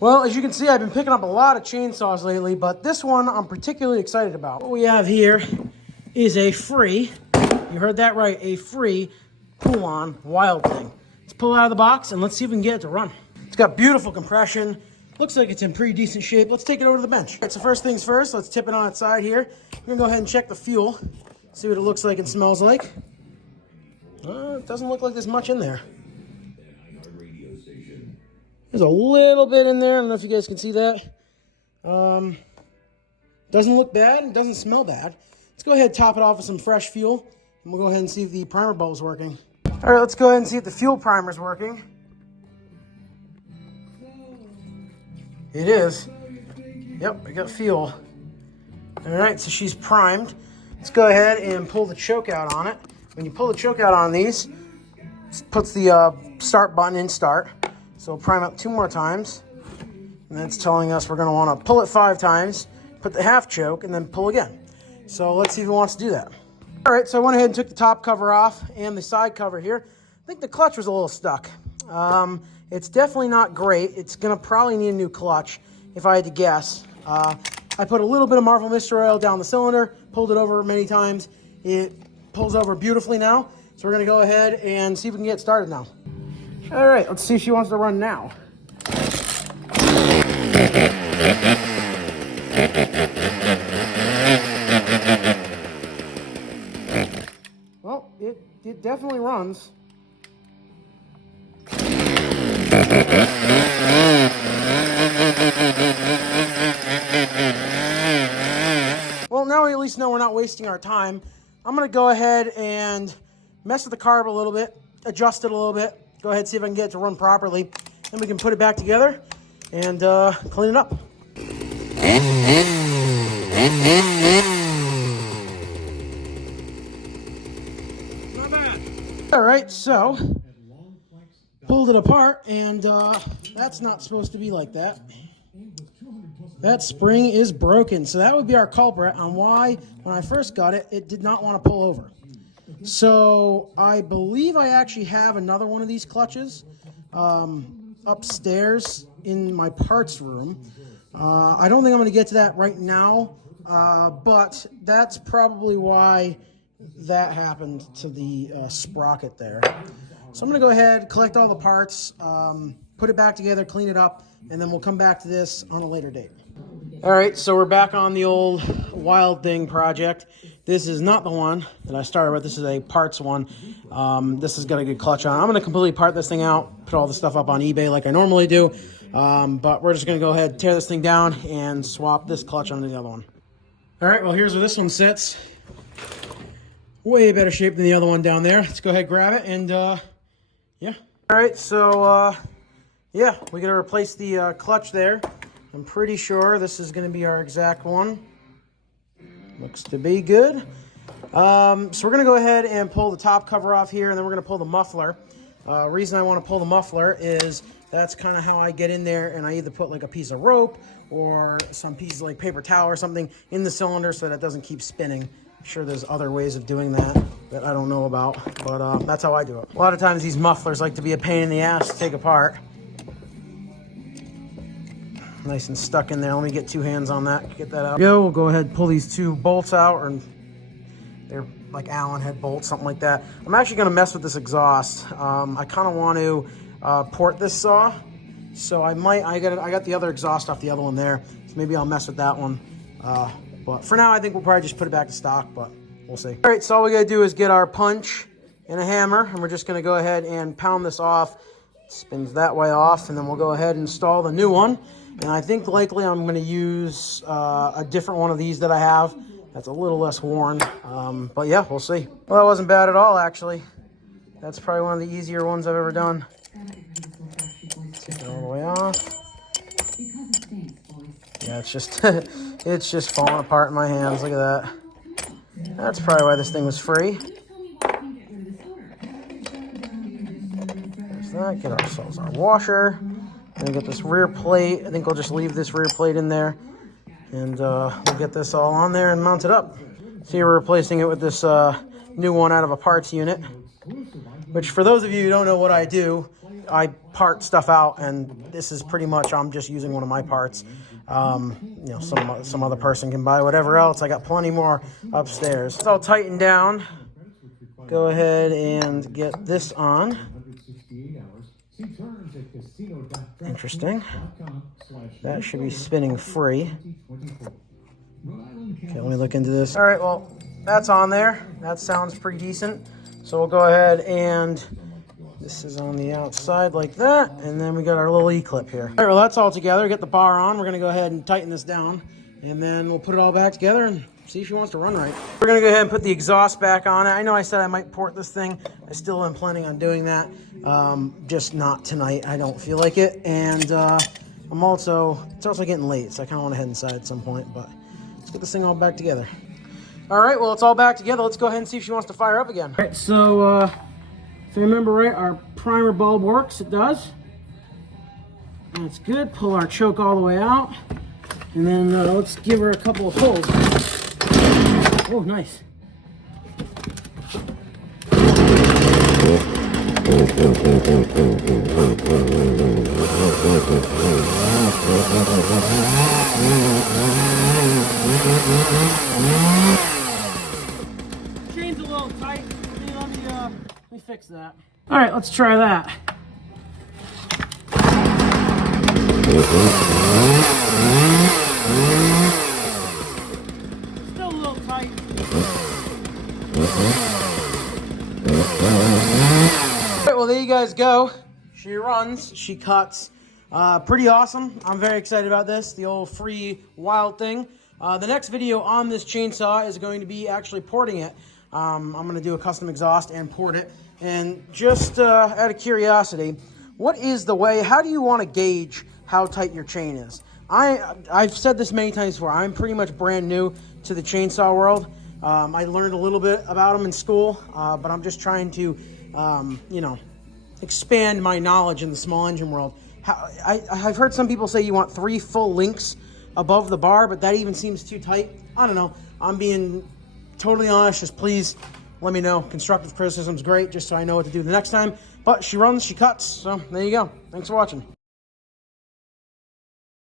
Well, as you can see, I've been picking up a lot of chainsaws lately, but this one I'm particularly excited about. What we have here is a free, you heard that right, a free Poulan Wild Thing. Let's pull it out of the box and let's see if we can get it to run. It's got beautiful compression. Looks like it's in pretty decent shape. Let's take it over to the bench. All right, so first things first, let's tip it on its side here. We're gonna go ahead and check the fuel, see what it looks like and smells like. It doesn't look like there's much in there. There's a little bit in there. I don't know if you guys can see that. Doesn't look bad. It doesn't smell bad. Let's go ahead and top it off with some fresh fuel. And we'll go ahead and see if the primer bulb is working. All right, let's go ahead and see if the fuel primer is working. It is. Yep, I got fuel. All right, so she's primed. Let's go ahead and pull the choke out on it. When you pull the choke out on these, it puts the start button in start. So we'll prime up 2 more times. And then it's telling us we're gonna wanna pull it 5 times, put the half choke, and then pull again. So let's see if it wants to do that. All right, so I went ahead and took the top cover off and the side cover here. I think the clutch was a little stuck. It's definitely not great. It's gonna probably need a new clutch, if I had to guess. I put a little bit of Marvel Mystery Oil down the cylinder, pulled it over many times. It pulls over beautifully now. So we're gonna go ahead and see if we can get started now. All right, let's see if she wants to run now. Well, it definitely runs. Well, now we at least know we're not wasting our time. I'm gonna go ahead and mess with the carb a little bit, adjust it a little bit, go ahead and see if I can get it to run properly. Then we can put it back together and clean it up. Not bad. All right, so pulled it apart, and that's not supposed to be like that. That spring is broken, so that would be our culprit on why, when I first got it, it did not want to pull over. So I believe I actually have another one of these clutches upstairs in my parts room. I don't think I'm going to get to that right now, but that's probably why that happened to the sprocket there. So I'm going to go ahead, collect all the parts, put it back together, clean it up, and then we'll come back to this on a later date. All right, so we're back on the old Wild Thing project. This is not the one that I started with. This is a parts one. This has got a good clutch on. I'm going to completely part this thing out, put all the stuff up on eBay like I normally do. But we're just going to go ahead, tear this thing down, and swap this clutch onto the other one. All right, well, here's where this one sits. Way better shape than the other one down there. Let's go ahead, grab it, and yeah. All right, so yeah, we got to replace the clutch there. I'm pretty sure this is going to be our exact one. Looks to be good. So we're going to go ahead and pull the top cover off here, and then we're going to pull the muffler. Reason I want to pull the muffler is that's kind of how I get in there, and I either put like a piece of rope or some pieces like paper towel or something in the cylinder so that it doesn't keep spinning. I'm sure there's other ways of doing that that I don't know about, but that's how I do it. A lot of times these mufflers like to be a pain in the ass to take apart. Nice and stuck in there. Let me get 2 hands on that, get that out. We'll go ahead and pull these 2 bolts out, or they're like Allen head bolts, something like that. I'm actually gonna mess with this exhaust. I kind of want to port this saw, so I got the other exhaust off the other one there, so maybe I'll mess with that one. But for now, I think we'll probably just put it back to stock, but we'll see. All right, so all we gotta do is get our punch and a hammer, and we're just gonna go ahead and pound this off. It spins that way off, and then we'll go ahead and install the new one. And I think likely I'm going to use a different one of these that I have that's a little less worn. But yeah, we'll see. Well, that wasn't bad at all, actually. That's probably one of the easier ones I've ever done. Take it all the way off. Yeah, it's just it's just falling apart in my hands. Look at that. That's probably why this thing was free. There's that. Get ourselves our washer. And get this rear plate. I think I'll just leave this rear plate in there, and we'll get this all on there and mount it up. So here we're replacing it with this new one out of a parts unit, which for those of you who don't know what I do, I part stuff out, and this is pretty much, I'm just using one of my parts. You know, some other person can buy whatever else. I got plenty more upstairs. It's all tightened down. Go ahead and get this on. Interesting. That should be spinning free. Okay, let me look into this. All right, well, that's on there. That sounds pretty decent. So we'll go ahead and this is on the outside like that, and then we got our little E-clip here. All right, well, that's all together. Get the bar on. We're gonna go ahead and tighten this down, and then we'll put it all back together and see if she wants to run right. We're gonna go ahead and put the exhaust back on it. I know I said I might port this thing. I still am planning on doing that. Just not tonight. I don't feel like it, and it's also getting late, so I kind of want to head inside at some point, but let's get this thing all back together. All right, well, it's all back together. Let's go ahead and see if she wants to fire up again. All right, so if I remember right, our primer bulb works. It does. That's good. Pull our choke all the way out. And then let's give her a couple of pulls. Oh, nice. Chain's a little tight. Let me fix that. All right, let's try that. Still a little tight. All right, well, there you guys go. She runs, she cuts. Pretty awesome. I'm very excited about this, the old free wild thing. The next video on this chainsaw is going to be actually porting it. I'm going to do a custom exhaust and port it. And just out of curiosity, what is the way, how do you want to gauge how tight your chain is? I've said this many times before, I'm pretty much brand new to the chainsaw world. I learned a little bit about them in school, but I'm just trying to, you know, expand my knowledge in the small engine world. I've heard some people say you want 3 full links above the bar, but that even seems too tight. I don't know. I'm being totally honest. Just please let me know. Constructive criticism is great, just so I know what to do the next time. But she runs, she cuts, so there you go. Thanks for watching.